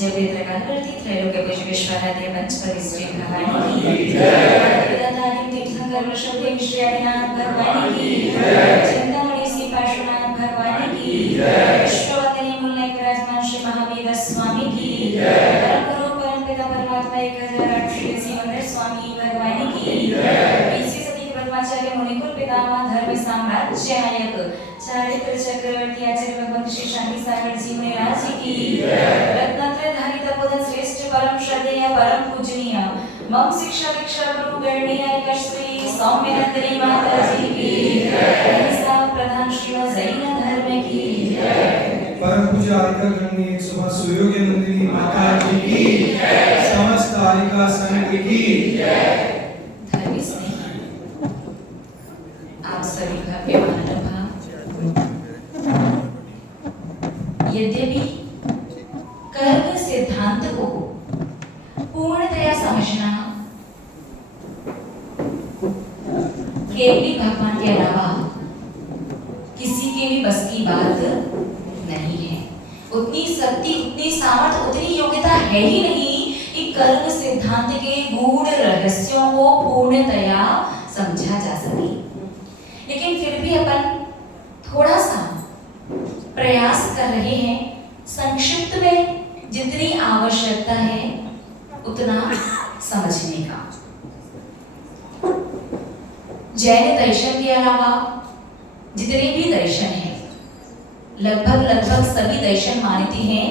जब वेत्रकाल करती त्रैलोक्य पूज्य विश्वाराध्य पंच परिश्री भगवान की विदातादिम तीर्थंकर वृषभदेव श्री आदिनाथ भगवान की चिंतामणि श्री पार्श्वनाथ भगवान की विश्ववंदनीय मूलनायक विराजमान श्री महावीर स्वामी की परम गुरु परम पिता परमात्मा एक हजार श्री सिमंदर स्वामी भगवान की बीसी सती के ब्रह्मचार्य मुनिकुल पितामह धर्म साम्राज्य नायक चारित्र चक्रवर्ती आचार्य भगवान श्री शांति सागर जी महाराज की रत्नत्रय धारी तपोधन श्रेष्ठ परम श्रद्धेय परम पूजनीय मम शिक्षा दीक्षा गुरु गणनीय श्री सौम्यनंदिनी माता जी की अहिंसा प्रधान श्री जैन धर्म की परम पूज्य आरिका गणनीय सुबह सुयोग्य नंदिनी माता जी की समस्त आरिका संघ की धर्मी स्नेह आप सभी का व्यवहार यद्यपि कर्म सिद्धांत को पूर्णतया समझना केवली भगवान के अलावा किसी के भी बस की बात नहीं है। उतनी शक्ति, उतनी सामर्थ्य, उतनी योग्यता है ही नहीं कि कर्म सिद्धांत के गूढ़ रहस्यों को पूर्णतया समझा जा सके। लेकिन फिर भी अपन थोड़ा सा प्रयास कर रहे हैं, संक्षिप्त में जितनी आवश्यकता है उतना समझने का। जैन दर्शन के अलावा जितने भी दर्शन हैं, लगभग सभी दर्शन मानते हैं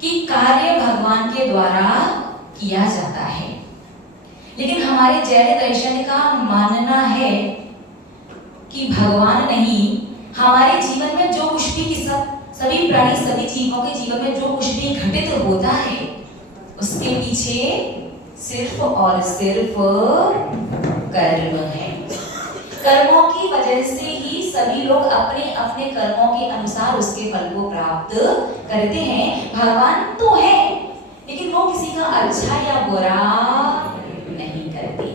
कि कार्य भगवान के द्वारा किया जाता है। लेकिन हमारे जैन दर्शन का मानना है कि भगवान नहीं, हमारे जीवन में जो कुछ भी सभी प्राणी, सभी जीवों के जीवन में जो कुछ भी घटित होता है उसके पीछे सिर्फ और सिर्फ कर्म है। कर्मों की वजह से ही सभी लोग अपने अपने कर्मों के अनुसार उसके फल को प्राप्त करते हैं। भगवान तो है लेकिन वो किसी का अच्छा या बुरा नहीं करते।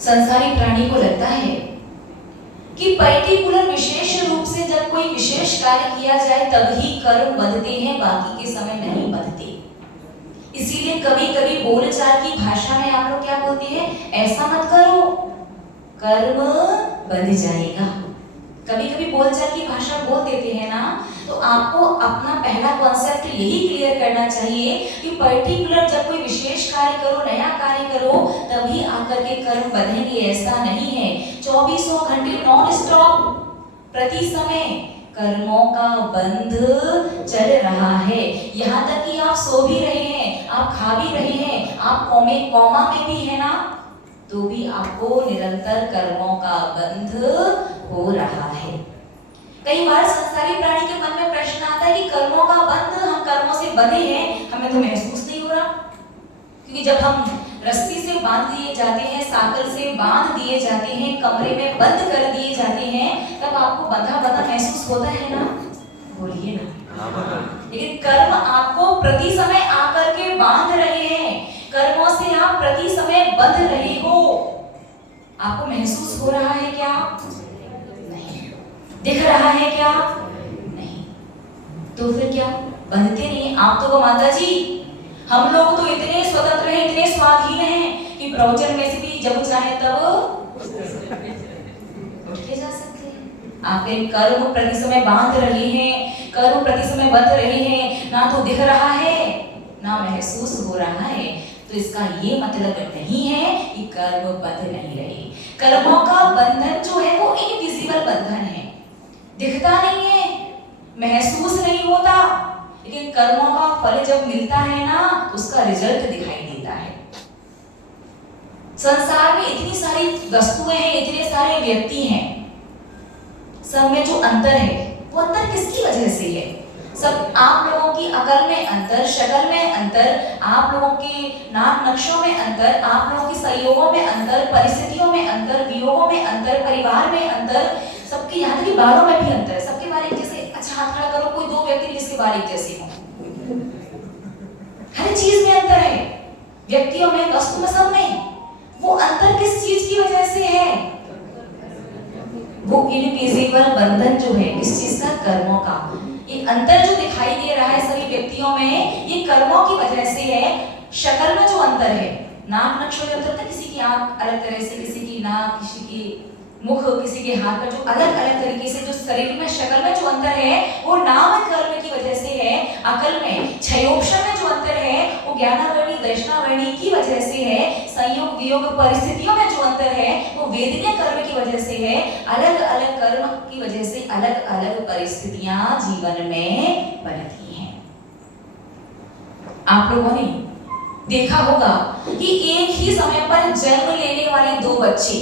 संसारी प्राणी को लगता है कि पर्टिकुलर विशेष रूप से जब कोई विशेष कार्य किया जाए तभी कर्म बंधते हैं, बाकी के समय नहीं बंधते। इसीलिए कभी कभी बोलचाल की भाषा में आप लोग क्या बोलते हैं, ऐसा मत करो कर्म बंध जाएगा। कभी कभी बोलचाल की भाषा बोल देते हैं ना, तो आपको अपना पहला कॉन्सेप्ट यही क्लियर करना चाहिए कि पर्टिकुलर जब कोई विशेष कार्य करो, नया कार्य करो, तभी आकर के कर्म बंधेंगे, ऐसा नहीं है। 24 घंटे नॉन स्टॉप प्रति समय कर्मों का बंध चल रहा है। यहाँ तक कि आप सो भी रहे हैं, आप खा भी रहे हैं, आप कोमा में भी है ना, तो भी आपको निरंतर कर्मों का बंध हो रहा है। कई बार संसारी प्राणी के मन में प्रश्न आता है कि कर्मों का बंध, हम कर्मों से बंधे हैं, हमें तो महसूस नहीं हो रहा। क्योंकि जब हम रस्सी से बांध दिए जाते हैं, साकल से बांध दिए जाते हैं, कमरे में बंद कर दिए जाते हैं, तब आपको बंधा बंधा महसूस होता है ना, बोलिए ना। लेकिन कर्म आपको प्रति समय आकर के बांध रहे हैं, कर्मों से आप प्रति समय बंध रहे हो। आपको महसूस हो रहा है क्या? नहीं। दिख रहा है क्या? नहीं। तो फिर क्या बंधते नहीं? आप तो माता जी, हम लोग तो इतने स्वतंत्र हैं, इतने स्वाधीन हैं कि प्रवचन में से भी जब चाहे तब उठ के जा सकते हैं। आपके कर्म प्रति समय बांध रहे हैं, कर्म प्रति समय बंध रहे हैं, ना तो दिख रहा है ना महसूस हो रहा है। तो इसका ये मतलब नहीं है कि कर्म बंध नहीं रहे। कर्मों का बंधन जो है वो इनविजिबल बंधन है, दिखता नहीं है, महसूस नहीं होता, लेकिन कर्मों का फल जब मिलता है ना, उसका रिजल्ट दिखाई देता है। संसार में इतनी सारी वस्तुएं हैं, इतने सारे व्यक्ति हैं, सब में जो अंतर है वो अंतर किसकी वजह से है? सब आप लोगों की अकल में अंतर, शक्ल में अंतर, आप लोगों के नाक नक्शों में अंतर, आप लोगों के सहयोगों में अंतर, परिस्थितियों में अंतर, वियोगों में अंतर, परिवार में अंतर, सबके यहाँ के बालों में भी अंतर है। सबके बाल एक जैसे, अच्छा हाथ खड़ा करो, कोई दो व्यक्ति जिसके बाल एक जैसे हो। हर चीज में अंतर है, व्यक्तियों में, वस्तु में, सब में। वो अंतर किस चीज की वजह से है? वो इनविजिबल बंधन जो है, किस चीज का? कर्मों का। ये अंतर जो दिखाई दे रहा है सभी व्यक्तियों में, ये कर्मों की वजह से है। शक्ल में जो अंतर है, नाक नक्श में अंतर था, किसी की आंख अलग तरह से, किसी की नाक, किसी की मुख, किसी के हाथ पर जो अलग अलग तरीके से जो शरीर में शक्ल में जो अंतर है वो नाम कर्म की वजह से है। अकल में क्षयोपशम में जो अंतर है वो ज्ञानावरणी दर्शनावरणी की वजह से है। संयोग वियोग परिस्थितियों में जो अंतर है वो वेदनीय कर्म की वजह से है। अलग अलग कर्म की वजह से अलग अलग परिस्थितियां जीवन में बनती हैं। आप लोगों ने देखा होगा कि एक ही समय पर जन्म लेने वाले दो बच्चे,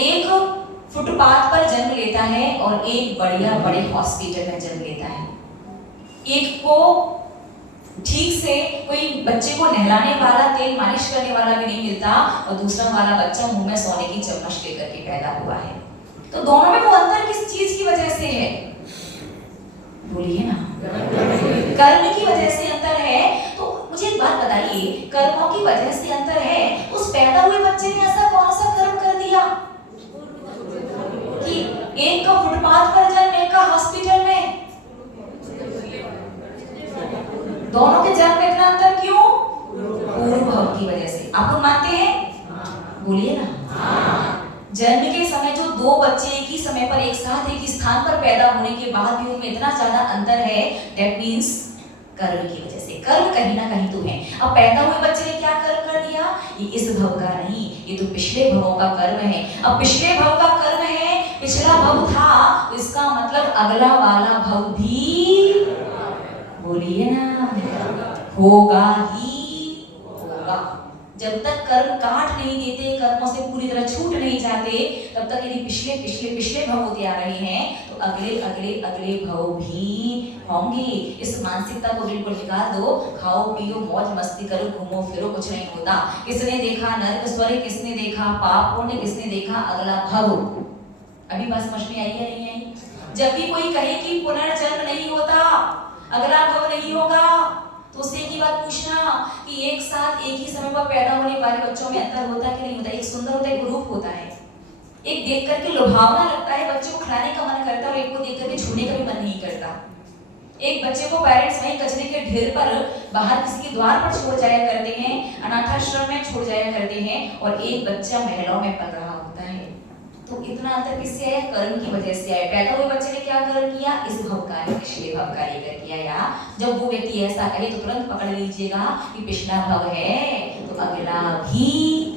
एक फुटपाथ पर जन्म लेता है और एक बढ़िया बड़े हॉस्पिटल में जन्म लेता है। एक को ठीक से कोई बच्चे को नहलाने वाला, तेल मालिश करने वाला भी नहीं मिलता और दूसरा वाला बच्चा मुंह में सोने की चम्मच लेकर के पैदा हुआ है। तो दोनों में वो अंतर किस चीज की वजह से है? बोलिए ना, कर्म की वजह से अंतर है। तो मुझे एक बात बताइए, कर्मों की वजह से अंतर है, उस पैदा हुए बच्चे ने ऐसा कौन सा कर्म कर दिया कि एक का फुटपाथ पर जन्म, एक का हॉस्पिटल में? दोनों के जन्म में इतना अंतर क्यों? पूर्व भाव की वजह से। आप लोग मानते हैं? बोलिए ना। जन्म के समय जो दो बच्चे एक ही समय पर एक साथ एक ही स्थान पर पैदा होने के बाद भी उनमें इतना ज्यादा अंतर है, दैट मींस कर्म की वजह से। कर्म कहीं ना कहीं तो है। अब पैदा हुए बच्चे ने क्या कर्म कर दिया? ये इस भव का नहीं, ये तो पिछले भवों का कर्म है। अब पिछले भव का कर्म है, पिछला भव था, इसका मतलब अगला वाला भव भी, बोलिए ना, होगा ही होगा। जब तक कर्म काट नहीं देते, कर्मों से पूरी तरह छूट नहीं जाते, तब तक यदि पिछले पिछले पिछले भव होते आ रहे हैं तो अगले अगले अगले भव भी होंगे। इस मानसिकता को बिल्कुल निकाल दो। खाओ पियो मौज मस्ती करो, घूमो फिरो, कुछ नहीं होता। किसने देखा नरक स्वर्ग, किसने देखा पाप पुण्य, किसने देखा अगला भव? अभी बात समझ में आई है नहीं आई? जब भी कोई कहे कि पुनर्जन्म नहीं होता, अगला भव नहीं होगा, तो उससे एक ही बात पूछना कि एक साथ एक ही समय पर पैदा होने वाले बच्चों में अंतर होता है कि नहीं होता? एक सुंदर होता है, एक रूप होता है, एक देख करके लुभावना लगता है, बच्चे को खिलाने का मन करता है और एक को देख करके छूने का भी मन नहीं करता। एक बच्चे को पेरेंट्स वहीं कचरे के ढेर पर बाहर किसी के द्वार पर छोड़ जाया करते हैं, अनाथाश्रम में छोड़ जाया करते हैं, और एक बच्चा महलों में पल रहा होता है। तो इतना अंतर किससे आया? कर्म की वजह से आया। पैदा हुए बच्चे ने क्या कर्म किया? इस भव का पिछले भव का लेकर किया। या जब वो व्यक्ति ऐसा कहे तो तुरंत पकड़ लीजिएगा कि पिछला भव है तो अगला भी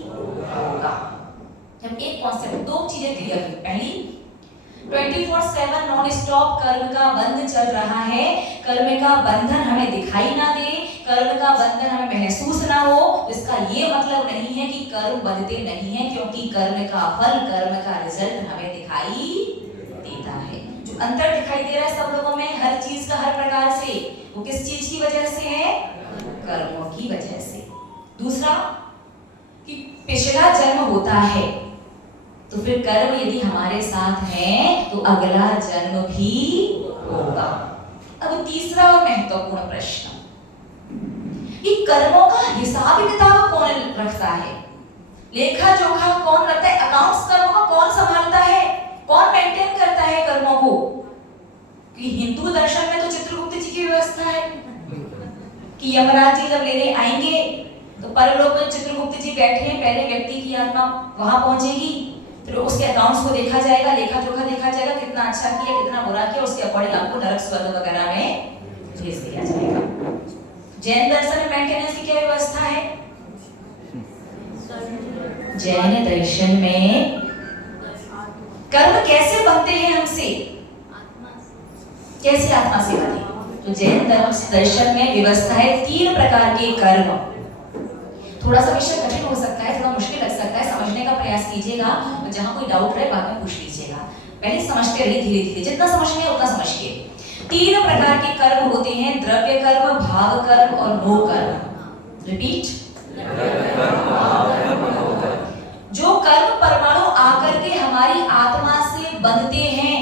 होगा। जब एक कॉन्सेप्ट, दो चीजें क्लियर हुई। पहली, 24/7 नॉन स्टॉप कर्म का बंध चल रहा है। कर्म का बंधन हमें दिखाई ना दे, कर्म का बंधन हमें महसूस ना हो, इसका ये मतलब नहीं है कि कर्म बंधते नहीं है, क्योंकि कर्म का फल, कर्म का रिजल्ट हमें दिखाई देता है। जो अंतर दिखाई दे रहा है सब लोगों में, हर चीज का हर प्रकार से, वो किस चीज की वजह से है? कर्मों की वजह से। दूसरा कि पिछला जन्म होता है तो फिर कर्म यदि हमारे साथ है तो अगला जन्म भी होगा। अब तीसरा और महत्वपूर्ण प्रश्न, कि कर्मों का हिसाब किताब कौन रखता है? लेखा जोखा कौन रखता है? अकाउंट्स कर्मों का कौन संभालता है? कौन मेंटेन करता है कर्मों को? कि हिंदू दर्शन में तो चित्रगुप्त जी की व्यवस्था है कि यमराज जी जब लेने आएंगे तो परलोक में चित्रगुप्त जी बैठे हैं, पहले व्यक्ति की आत्मा वहां पहुंचेगी, फिर उसके अकाउंट्स को देखा जाएगा, लेखा जोखा देखा जाएगा, कितना अच्छा किया कितना बुरा किया, उसके अकॉर्डिंग आपको नरक स्वर्ग वगैरह में भेज दिया जाएगा। जैन दर्शन में मेंटेनेंस की क्या व्यवस्था है? जैन दर्शन में कर्म कैसे बनते हैं हमसे? कैसे आत्मा से बने? तो जैन दर्शन में व्यवस्था है 3 प्रकार के कर्म। थोड़ा सा विषय कठिन हो सकता है, थोड़ा मुश्किल लग सकता है, समझने का प्रयास कीजिएगा, और जहां कोई डाउट रहे बाद में पूछ लीजिएगा। पहले समझते रहिए धीरे धीरे, जितना समझ में उतना समझिए। 3 प्रकार के कर्म होते हैं, द्रव्य कर्म, भाव कर्म और नो कर्म। रिपीट, जो कर्म परमाणु आकर के हमारी आत्मा से बंधते हैं,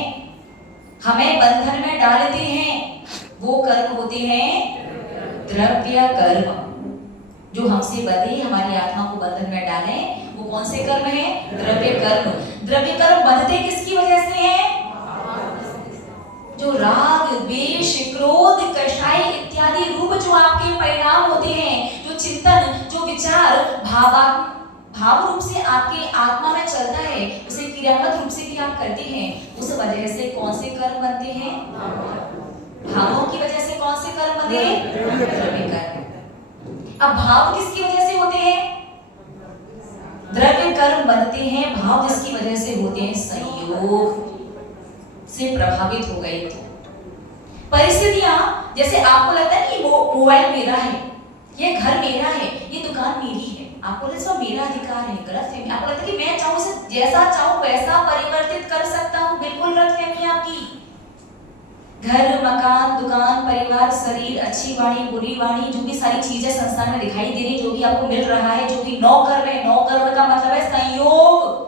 हमें बंधन में डालते हैं, वो कर्म होते हैं द्रव्य कर्म। जो हमसे बंधे, हमारी आत्मा को बंधन में डाले, वो कौन से कर्म है? द्रव्य कर्म। द्रव्य कर्म बंधते किसकी वजह से हैं? जो राग भाव रूप से आपके आत्मा में चलता है, उसे क्रियात्मक रूप से भी आप करते हैं, उस वजह से कौन से कर्म बनते हैं? भावों की वजह से कौन से कर्म बनते हैं? द्रव्य कर्म। अब भाव किसकी वजह से होते हैं? द्रव्य कर्म बनते हैं। भाव जिसकी वजह से होते हैं? संयोग से प्रभावित हो गए तो परिस्थितियां, जैसे आपको लगता है कि वो मोबाइल मेरा है, ये घर मेरा है, ये दुकान मेरी है, आपको लगता है मेरा अधिकार है, गलत फहमी। आपको लगता है कि मैं चाहूं से जैसा चाहूं वैसा परिवर्तित कर सकता हूं, बिल्कुल गलत फहमी आपकी। घर, मकान, दुकान, परिवार, शरीर, अच्छी वाणी, बुरी वाणी, जो भी सारी चीजें संसार में दिखाई दे रही, जो भी आपको मिल रहा है, जो भी नौ कर्म है, नौ कर्म का मतलब है संयोग।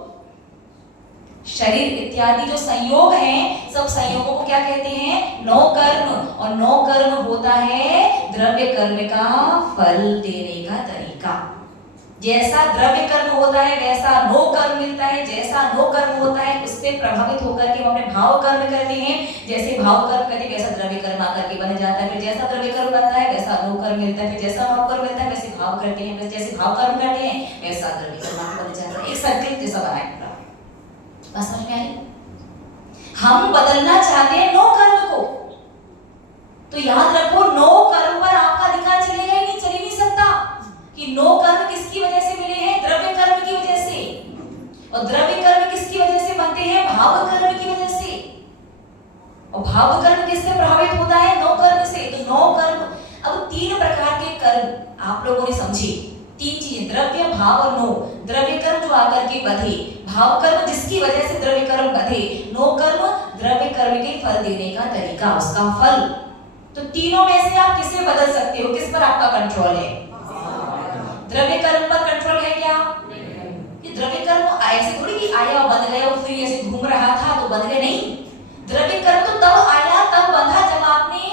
शरीर इत्यादि जो संयोग हैं, सब संयोगों को क्या कहते हैं? नौ कर्म। और नौ कर्म होता है द्रव्य कर्म का फल देने का तरीका। जैसा द्रव्य कर्म होता है वैसा नो कर्म मिलता है, जैसा नो कर्म होता है उससे प्रभावित होकर के हम अपने भाव कर्म करते हैं, जैसे भाव कर्म करते हैं वैसा द्रव्य कर्म आकर के बन जाता है, फिर जैसा द्रव्य कर्म बनता है वैसा नो कर्म मिलता है, फिर जैसा भाव कर्म मिलता है वैसे भाव करते हैं, जैसे भाव कर्म करते हैं वैसा द्रव्य कर्म बन जाता है। एक सर्किल जैसा बना है। बात समझ में आई? हम बदलना चाहते हैं नो कर्म को, तो याद रखो नो कर्म पर आपका अधिकार चलेगा ही नहीं, चल ही नहीं सकता। कि नो कर्म किसकी वजह से मिले हैं? द्रव्य कर्म की वजह से। और द्रव्य कर्म किसकी वजह से बनते हैं? भाव कर्म की वजह से। और भाव कर्म किससे प्रभावित होता है? नो कर्म से। तो नो कर्म, अब तीन प्रकार के कर्म आप लोगों ने समझे, तीन चीजें, द्रव्य, भाव और नो। द्रव्य कर्म जो आकर के बधे, भाव कर्म जिसकी वजह से द्रव्य कर्म बधे, नो कर्म द्रव्य कर्म के फल देने का तरीका, उसका फल। तो तीनों में से आप किसे बदल सकते हो? किस पर आपका कंट्रोल है? द्रव्य कर्म पर कंट्रोल है क्या? ये द्रव्य कर्म ऐसे थोड़ी कि आया और बंध गया और फिर ऐसे घूम रहा था तो बंध गया, नहीं। द्रव्य कर्म तो तब आया तब बंधा जब आपने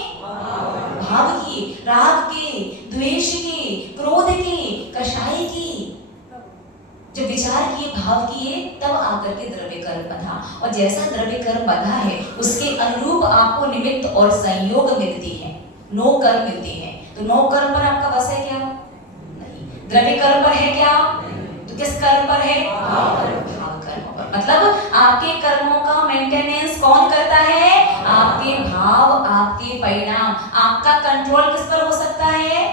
भाव किए, राग के, द्वेष के, क्रोध के, कषाय की, जब विचार किए, भाव किए, तब आकर के द्रव्य कर्म बंधा। और जैसा द्रव्य कर्म बंधा है उसके अनुरूप आपको निमित्त और संयोग मिलते हैं, नो कर्म मिलते हैं। तो नो कर्म पर आपका बस है क्या? नहीं। द्रव्य कर्म पर है क्या? तो किस कर्म पर है? भाव कर्म पर। मतलब आपके कर्मों का मेंटेनेंस कौन करता है? आपके भाव, आपके परिणाम। आपका कंट्रोल किस पर हो सकता है?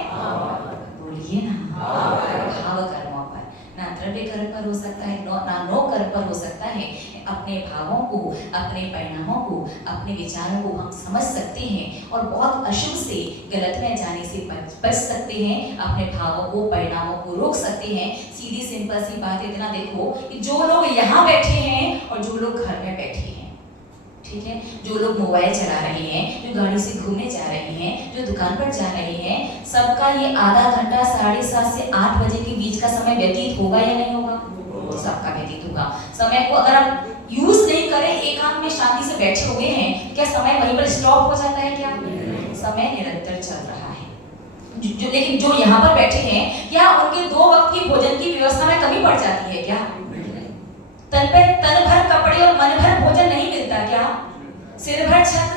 बोलिए ना, भाव कर्मों पर, ना द्रव्य कर्म पर हो सकता है, ना नो कर्म पर हो सकता है। अपने भावों को, अपने परिणामों को, अपने विचारों को हम समझ सकते हैं और बहुत अशुभ से, गलत में जाने से बच सकते हैं, अपने भावों को, परिणामों को रोक सकते हैं। सीधी सिंपल सी बात इतना देखो कि जो लोग यहाँ बैठे हैं और जो लोग घर में बैठे हैं, ठीक है, जो लोग मोबाइल चला रहे हैं, जो गाड़ी से घूमने जा रहे हैं, जो दुकान पर जा रहे हैं, सबका ये आधा घंटा 7:30 से 8 बजे के बीच का समय व्यतीत होगा या नहीं होगा? सबका व्यतीत होगा। समय को अगर आप यूज नहीं करें, एकांत में शांति से बैठे हुए हैं, क्या समय वहीं पर स्टॉप हो जाता है क्या? समय निरंतर चल रहा है। लेकिन जो यहाँ पर बैठे हैं, क्या उनके 2 वक्त की भोजन की व्यवस्था में कमी पड़ जाती है क्या? तन भर कपड़े और मन भर भोजन नहीं मिलता क्या? सिर भर छत।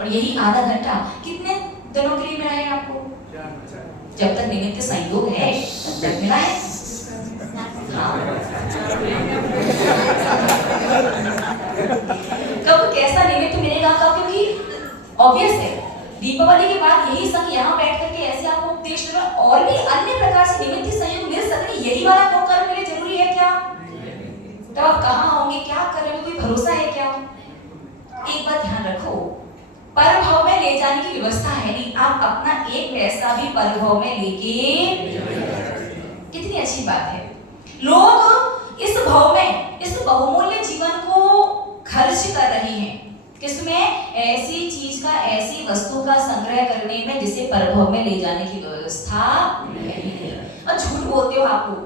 और यही आधा घंटा कितने दिनों के लिए मिला है आपको? जब तक निमित्त संयोग है तब तक मिला है। कब कैसा निमित्त मिलेगा कब? क्योंकि ऑब्वियस है दीपावली के बाद यही संग यहाँ बैठ करके ऐसे आपको उपदेश दे रहा, और भी अन्य प्रकार से निमित्त संयोग मिल सकते, यही वाला नो कर्म मेरे जरूरी है क्या? तो आप कहाँ होंगे, क्या कर रहे हो, कोई भरोसा है क्या? एक बात ध्यान रखो, परभाव में ले जाने की व्यवस्था है नहीं, आप अपना एक पैसा भी परभाव में लेके, कितनी अच्छी बात है। लोग इस भाव में, इस बहुमूल्य जीवन को खर्च कर रहे हैं किसमें? ऐसी चीज का, ऐसी वस्तु का संग्रह करने में जिसे परभाव में ले जाने की व्यवस्था नहीं है। और झूठ बोलते हो आप लोग,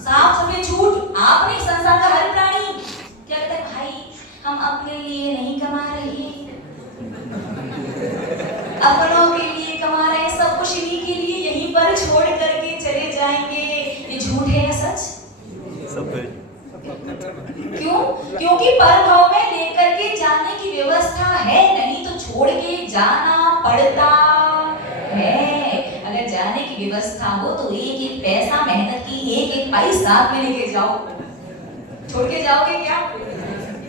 साफ सफेद झूठ। आप नहीं, संसार का हर प्राणी क्या कहता है? भाई हम अपने लिए नहीं कमा रहे, अपनों के लिए कमा रहे हैं, सब कुछ इन्हीं के लिए, यहीं पर छोड़ करके चले जाएंगे। ये झूठ है या सच? क्यों? क्योंकि परभाव में लेकर के जाने की व्यवस्था है नहीं, तो छोड़ के जाना पड़ता है। अगर जाने की व्यवस्था हो तो एक एक पैसा मेहनत की एक एक पाई साथ में लेके जाओ, छोड़ के जाओगे क्या?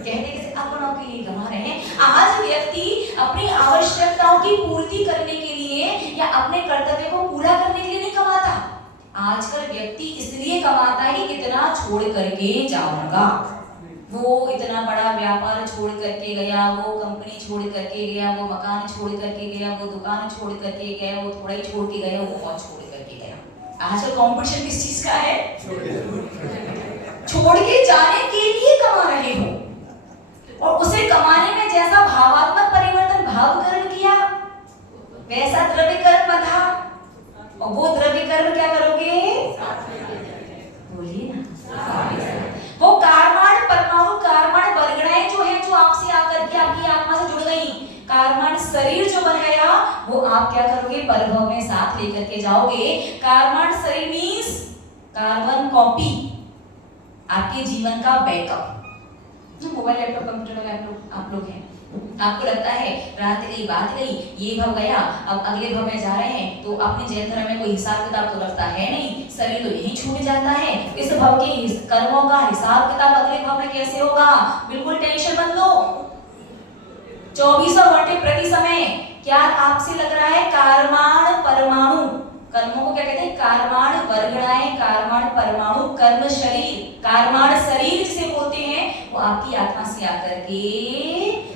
कहने के अपनों के लिए कमा रहे हैं। आज व्यक्ति अपनी आवश्यकताओं की पूर्ति करने के लिए या अपने कर्तव्य को पूरा करने के लिए नहीं कमाता। आजकल व्यक्ति इसलिए कमाता है कि कितना छोड़ करके जाऊंगा। वो इतना बड़ा व्यापार छोड़ करके गया, वो कंपनी छोड़ करके गया, वो मकान छोड़ करके गया, वो दुकान छोड़ करके गया, वो थोड़ा ही छोड़ के गया, वो बहुत छोड़ करके गया। आजकल कंपटीशन किस चीज का है? छोड़ के जाने के लिए कमा रहे हो, और उसे कमाने में जैसा भावात्मक परिवर्तन भाव कर्म किया वैसा द्रव्य कर्म बंधा, और वो द्रव्य कर्म क्या करोगे? बोलिए ना। वो कारमाण परमाणु कारमाण वर्गणाएं जो है, जो आपसे आकर के आपकी आत्मा से जुड़ गई, कारमाण शरीर जो बन गया, वो आप क्या करोगे? परिभव में साथ लेकर के जाओगे। कारमाण शरीर मींस कार्बन कॉपी, आपके जीवन का बैकअप। जो मोबाइल लैपटॉप कंप्यूटर वाले आप लोग हैं, आपको लगता है रात गई बात गई, ये भव गया, अब अगले भव में जा रहे हैं, तो अपने जन्म धर्म में कोई हिसाब किताब तो रखता है नहीं, शरीर तो यही छूट जाता है। इस भव के कर्मों का हिसाब किताब अगले भव में कैसे होगा? बिल्कुल टेंशन मत लो। 24 घंटे प्रति समय क्या आपसे लग रहा है? कारमाण परमाणु, कर्मों को क्या कहते हैं? कारमाण वर्गणाएं, कारमाण परमाणु, कर्म शरीर, कारमाण शरीर जिसे बोलते हैं, वो आपकी आत्मा से आकर के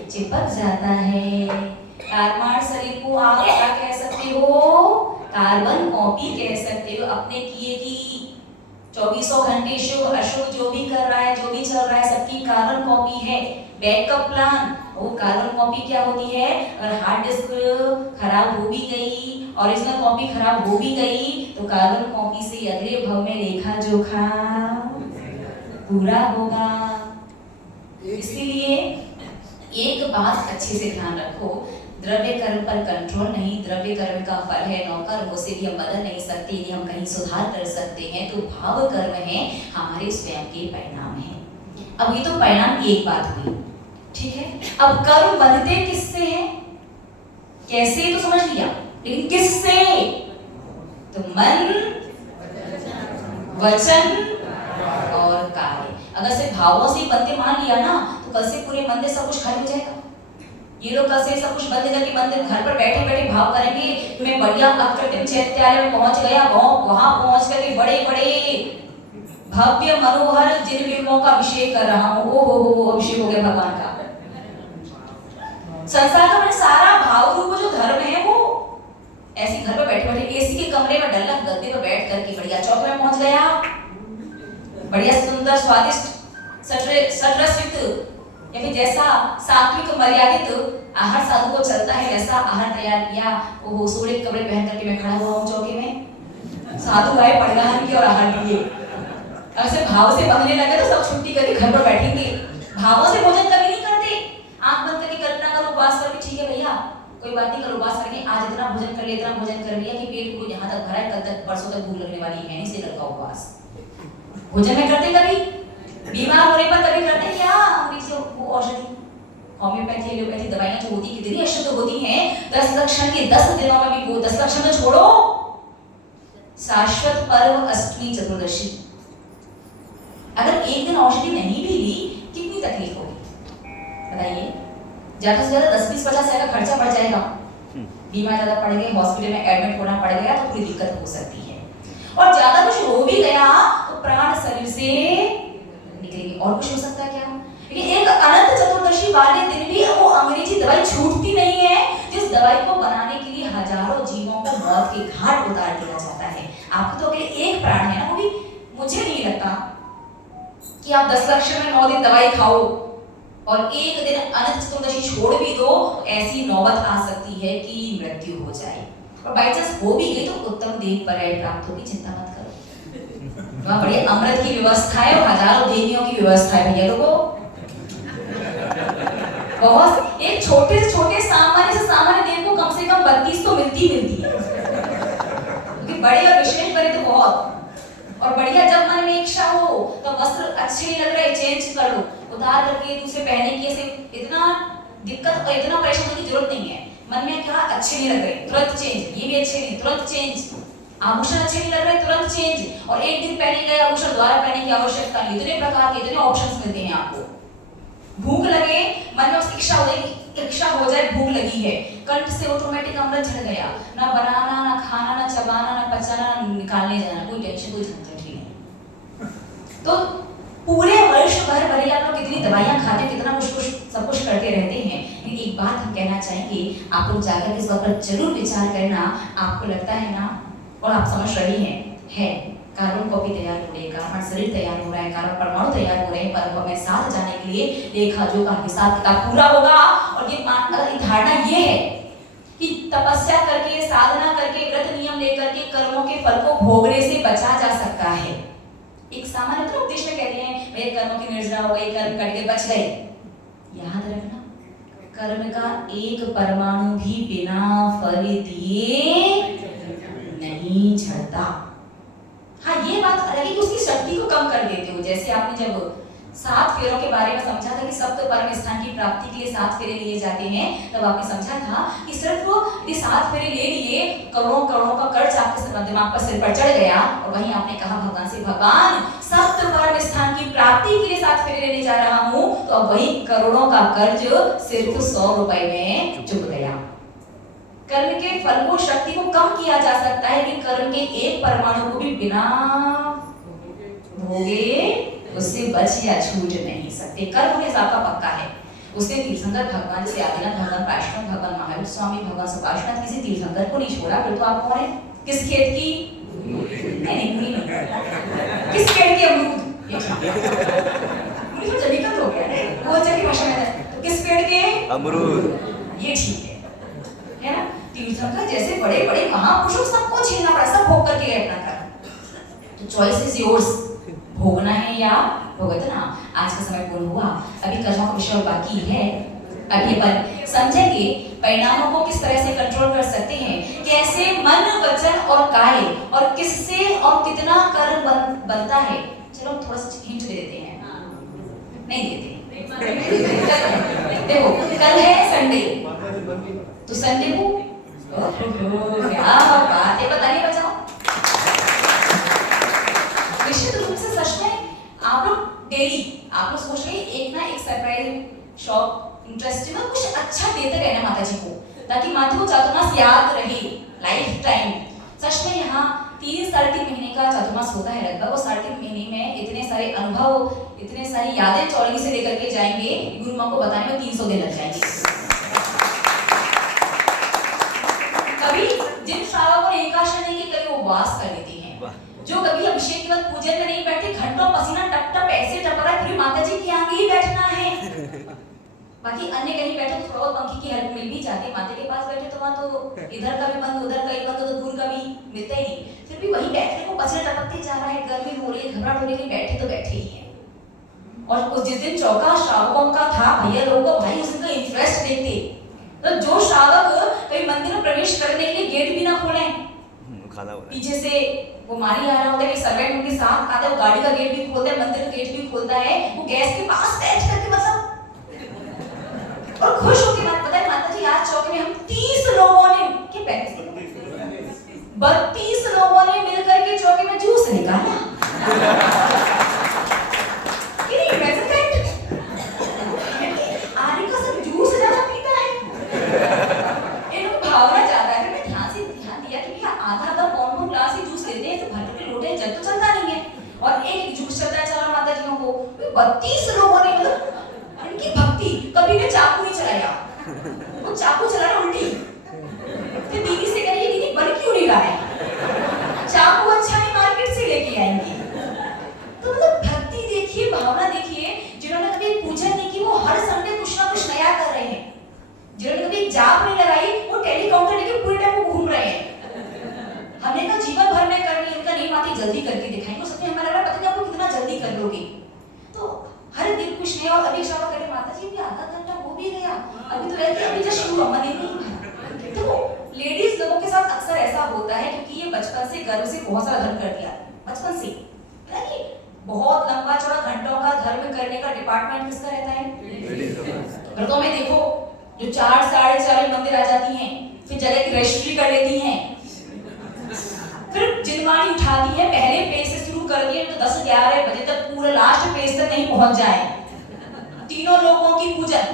चिपक जाता है। कारमाण शरीर को आप क्या कह सकते हो? कार्बन कॉपी कह सकते हो अपने किए की। 24 घंटे शुभ अशुभ जो भी कर रहा है, जो भी चल रहा है, सबकी कार्बन कॉपी है। बैकअप प्लान, वो कार्बन कॉपी क्या होती है? अगर हार्ड डिस्क खराब हो भी गई, ओरिजिनल कॉपी खराब हो भी गई, तो कार्बन कॉपी से अगले भव में लेखा जोखा पूरा होगा। इसलिए एक बात अच्छे से ध्यान रखो, द्रव्य कर्म पर कंट्रोल नहीं, द्रव्य कर्म का फल है नौकर, उसे भी हम बदल नहीं सकते, यदि हम कहीं सुधार कर सकते हैं तो भाव कर्म है, हमारे स्वयं के परिणाम है। अब ये तो परिणाम एक बात हुई, ठीक है। अब कर्म बनते किससे हैं? कैसे तो समझ लिया, लेकिन किससे? तो मन, वचन और कार्य। अगर सिर्फ भावों से बनते मान लिया ना, तो कल से पूरे मंदिर सब कुछ खाली हो जाएगा। ये लोग कल से सब कुछ बंद करके मंदिर घर पर बैठे बैठे भाव करेंगे, मैं बढ़िया अकृत्रिम चैत्यालय में पहुंच गया, वहां पहुंच करके बड़े बड़े भव्य मनोहर जिन बिंबों का अभिषेक कर रहा हूँ। ओ हो अभिषेक हो गया भगवान का। संसार का सारा भाव रूप जो धर्म है, वो ऐसे घर पर बैठे बैठे एसी के कमरे में डल्ला गद्दे पर बैठ करके बढ़िया चौक में पहुंच गया, बढ़िया सुंदर स्वादिष्ट सटरसित या फिर जैसा सात्विक मर्यादित आहार साधु को चलता है वैसा आहार तैयार किया। वो सोने के कपड़े पहन करके मैं खड़ा हुआ हूँ चौके में, साधु आए परिधान किए और आहार लिए। ऐसे भाव से बंधने लगे तो सब छुट्टी करके घर पर बैठेंगे, भावों से भोजन कभी नहीं करते। आंख बंद करके कल्पना करो, उपवास करके, ठीक है भैया कोई बात नहीं, कल उपवास करके आज इतना भोजन कर लिया, इतना भोजन कर लिया कि पेट को यहाँ तक भरा है, कल तक परसों तक भूख लगने वाली है, इससे कल का उपवास। भोजन में करते कभी? बीमार होने पर कभी करते क्या? अंग्रेजी वो औषधि, होम्योपैथी, एलोपैथी दवाइयां जो होती कितनी अशुद्ध होती हैं, 10 लक्षण के 10 दिनों में भी वो 10 लक्षण तो छोड़ो, शाश्वत पर्व अष्टमी चतुर्दशी, अगर एक दिन औषधि नहीं भी ली कितनी तकलीफ होगी बताइए? ज्यादा से ज्यादा 10-20-50 हजार का खर्चा पड़ जाएगा, बीमार ज्यादा पड़ गए, हॉस्पिटल में एडमिट होना पड़ गया तो कोई दिक्कत हो सकती है, और ज्यादा कुछ हो भी गया तो प्राण शरीर से निकलेंगे, और कुछ हो सकता है क्या? लेकिन एक अनंत चतुर्दशी वाले दिन भी वो अंग्रेजी दवाई छूटती नहीं है, जिस दवाई को बनाने के लिए हजारों जीवों को मौत के घाट उतार दिया जाता है। आपको तो अकेले एक प्राण है ना, वो भी मुझे नहीं लगता कि आप 10 लक्षण में 9 दिन दवाई खाओ और एक दिन अनंत चतुर्दशी छोड़ भी दो, ऐसी नौबत आ सकती है कि मृत्यु हो जाए, और बाई चांस हो भी गई तो उत्तम देह पर्याय प्राप्त होगी, चिंता मत करो। वहां बड़ी अमृत की व्यवस्था है और हजारों देवियों की व्यवस्था है भैया लोगों। बहुत एक छोटे से छोटे सामान्य से सामान्य देव को कम से कम 32 तो मिलती है, क्योंकि बड़े और विशेष बड़े तो बहुत। और बढ़िया जब मन में इच्छा हो तो वस्त्र अच्छे नहीं लग रहे चेंज कर लो, उतार करके दूसरे पहने की, ऐसे इतना दिक्कत और इतना परेशान होने की जरूरत नहीं है। मन में क्या अच्छे नहीं लग रहे तुरंत चेंज, ये भी अच्छे नहीं तुरंत चेंज, आभूषण अच्छे नहीं लग रहे तुरंत चेंज, और एक दिन पहने गए आभूषण दोबारा पहनने की आवश्यकता नहीं। इतने प्रकार के, इतने ऑप्शंस मिलते हैं आपको। भूख लगे, मन में उसकी इच्छा हो जाए, भूख लगी है, कंठ से ऑटोमेटिक अमृत झड़ गया, ना बनाना, ना खाना, ना चबाना, ना पचाना, ना निकालने जाना, कोई टेंशन, कोई झंझट ही नहीं। तो पूरे वर्ष भर भले आप लोग कितनी दवाइयां खाते हैं, कितना कुछ सब कुछ करते रहते हैं, लेकिन एक बात हम कहना चाहेंगे, आप लोग जाकर के इस बात पर जरूर विचार करना। आपको लगता है ना, और आप समझ रही हैं, कार्बन कॉपी तैयार हो रही है, कार्बन शरीर तैयार हो रहा है, कार्बन परमाणु तैयार हो रहे हैं, पर हमें साथ जाने के लिए लेखा जोखा हिसाब किताब पूरा होगा। और ये धारणा ये है कि तपस्या करके, साधना करके, व्रत नियम लेकर के कर्मों के फल को भोगने से बचा जा सकता है। एक सामान्य तो उपदेश में कहते हैं मेरे कर्मों की निर्जरा हो गई, कर्म करके बच गए। याद रखना, कर्म का एक परमाणु भी बिना फल दिए नहीं झड़ता। हाँ, ये बात अलग है कि उसकी शक्ति को कम कर देते हो। जैसे आपने जब 7 फेरों के बारे में समझा था कि सप्त परम स्थान की प्राप्ति के लिए 7 फेरे लिए जाते हैं, तब आपने समझा था कि सिर्फ वो 7 फेरे ले लिए, करोड़ों करोड़ों का कर्ज आपके दिमाग पर सिर पर चढ़ गया, और वहीं आपने कहा भगवान से, भगवान सप्त परम स्थान की प्राप्ति के लिए 7 फेरे लेने जा रहा हूँ, तो अब वही करोड़ों का कर्ज सिर्फ 100 रुपए में चुक गया। कर्म के फल को, शक्ति को कम किया जा सकता है, लेकिन कर्म के एक परमाणु को भी बिना भोगे उससे बच या छूट नहीं सकते। कर्म के हिसाब का पक्का है। उसने तीर्थंकर भगवान जैसे आदिनाथ भगवान, प्राश्रम भगवान, महावीर स्वामी भगवान, सुभाषनाथ, किसी तीर्थंकर को नहीं छोड़ा। फिर तो आप कौन है? किस खेत की? नहीं, किस खेत के अमरूद? मुझे तो जमीकत हो गया, वो अच्छी भाषा में। तो किस पेड़ के? अमरूद। ये ठीक है ना? तीर्थंकर जैसे बड़े बड़े महापुरुषों सबको झेलना पड़ा, सब भोग करके गए अपना कर्म। तो चॉइस इज योर्स, भोगना है या भुगतना। आज का समय पूर्ण हुआ, अभी कर्मों का विषय बाकी है। अभी अपन समझेंगे परिणामों को किस तरह से कंट्रोल कर सकते हैं, कैसे मन, वचन और काय, और किससे और कितना कर्म बनता है। चलो थोड़ा सा हिंट दे देते हैं, नहीं देते। देखो, कल है संडे, तो संडे को क्या बात है, बताइए बचाओ। निश्चित रूप से सच में आप लोग डेली आप लोग सोच रहे एक ना एक सरप्राइजिंग, शॉक, इंटरेस्टिंग और कुछ अच्छा देते रहना माता जी को, ताकि माता को चातुर्मास याद रहे लाइफ टाइम। सच में यहाँ 3-3.5 महीने का चातुर्मास होता है लगभग, और 3.5 महीने में इतने सारे अनुभव, इतने सारी यादें चौड़गी से लेकर के जाएंगे, गुरु माँ को बताने में 300 दिन लग जाएंगे। कभी जिन श्रावकों ने एकादशी नहीं की, कभी उपवास कर लेते हैं, जो कभी अभिषेक के बाद पूजन में नहीं बैठते, घंटों पसीना टप टप ऐसे टप रहा है, फिर माता जी के आगे ही बैठना है। बाकी अन्य कहीं बैठे तो थोड़ा पंखी की हेल्प मिल भी जाती है, माता के पास बैठे तो वहाँ तो इधर का भी बंद, उधर का भी बंद, तो दूर का भी मिलता ही नहीं, फिर भी वही बैठने को पसीना टपकते जा रहा है, गर्मी हो रही है, घबराहट हो रही है, बैठे तो बैठे ही है। और जिस दिन चौका श्रावकों का था, भैया लोगों को भाई उस दिन का इंटरेस्ट देखते, तो जो श्रावक कभी मंदिर में प्रवेश करने के लिए गेट भी ना खोले, पीछे से वो माली आ रहा होता है, सर्वेंट उनके साथ आता है, वो गाड़ी का गेट भी खोलता है, मंदिर का गेट भी खोलता है, वो गैस के पास बैठ करके मतलब और खुश होके बात, पता है माता जी आज चौक में हम 30 लोगों ने के 32 लोगों ने मिलकर के चौके में जूस निकाला। आने का सब जूस ज्यादा पीता है, इनको भावना ज्यादा है। मैं ध्यान दिया कि भैया आधा पौन ग्लास ही जूस लेते हैं, तो भर के लोटे जग तो चलता नहीं है, और एक जूस चलता है चला माता जी को। 32 लोगों ने मतलब उनकी भक्ति, कभी ने चाकू नहीं चलाया, वो चाकू चलाना उल्टी, फिर दीदी से कहिए दीदी बन क्यों नहीं रहा है, चाकू अच्छा नहीं मार्केट से लेके आएंगे। तो मतलब भक्ति देखिए, भावना देखिए, जिन्होंने कभी पूजन नहीं की वो हर संडे कुछ ना कुछ नया कर रहे हैं, जिन्होंने कभी जाप नहीं लगाई वो टेलीकाउंटर लेके पूरे टाइम वो घूम रहे हैं। हमने तो जीवन भर में करनी, इनका नहीं माती जल्दी करके दिखाएंगे, उससे हमें लग रहा है पता नहीं आप लोग कितना जल्दी कर लोगे। तो हर दिन कुछ नया, और अभी श्रावक करे माता जी भी आधा घंटा हो भी गया, अभी तो रहती है, अभी जस्ट शुरू हुआ नहीं। तो लेडीज लोगों के साथ अक्सर ऐसा होता है, क्योंकि ये बचपन से गर्भ से बहुत सारा धर्म कर दिया, बचपन से नहीं, बहुत लंबा चौड़ा घंटों का धर्म करने का डिपार्टमेंट किसका रहता है? व्रतों में देखो जो 4 साढ़े 4 मंदिर आ जाती हैं, फिर जगह की रजिस्ट्री कर लेती हैं, फिर जिनवाणी उठा दी है, पहले पेज से शुरू कर दिए तो 10-11 बजे तक पूरा लास्ट पेज तक नहीं पहुंच जाए। तीनों लोगों की पूजन,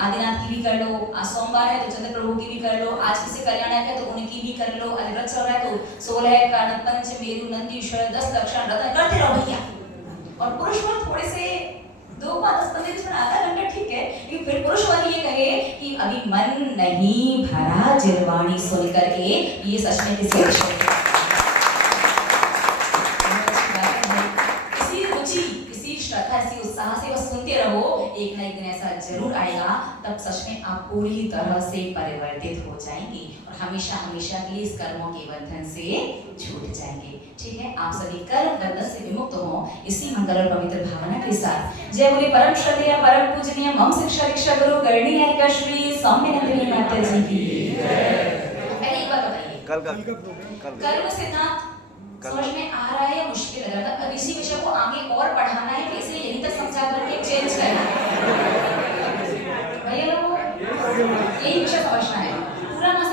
आदिनाथ की भी कर लो, आज सोमवार है तो चंद्र प्रभु की भी कर लो, आज किसी कल्याणक है तो उनकी भी कर लो, आज व्रत चल रहा है तो 16 कर्ण पंच मेरु नंदीश्वर 10 लक्षण रतन करते रहो भैया। और पुरुष वर्ग थोड़े से 2 5 10 15 आधा घंटा ठीक है, लेकिन फिर पुरुष वर्ग ये कहे कि अभी मन नहीं भरा जिरवाणी सुन करके, ये सच में किसी विषय ऐसी उत्साह से बस सुनते रहो, एक ना एक दिन ऐसा जरूर आएगा, तब सच में आप पूरी तरह से परिवर्तित हो जाएंगे और हमेशा हमेशा के लिए इस कर्मों के बंधन से छूट जाएंगे। ठीक है, आप सभी कर्म बंधन से विमुक्त हो इसी मंगल और पवित्र भावना के साथ। जय बोले परम श्रद्धेय परम पूजनीय मम शिक्षा दीक्षा गुरु गणनीय हरिका श्री सौम्यनंदिनी माता जी की जय। पहले एक बात बताइए, कर्म सिद्धांत समझ में आ रहा है या मुश्किल लग रहा था? अब इसी विषय को आगे और पढ़ाना है, कैसे यहीं तक समझा करके चेंज करना है भैया लोगों, यही विषय समझना है, पूरा ना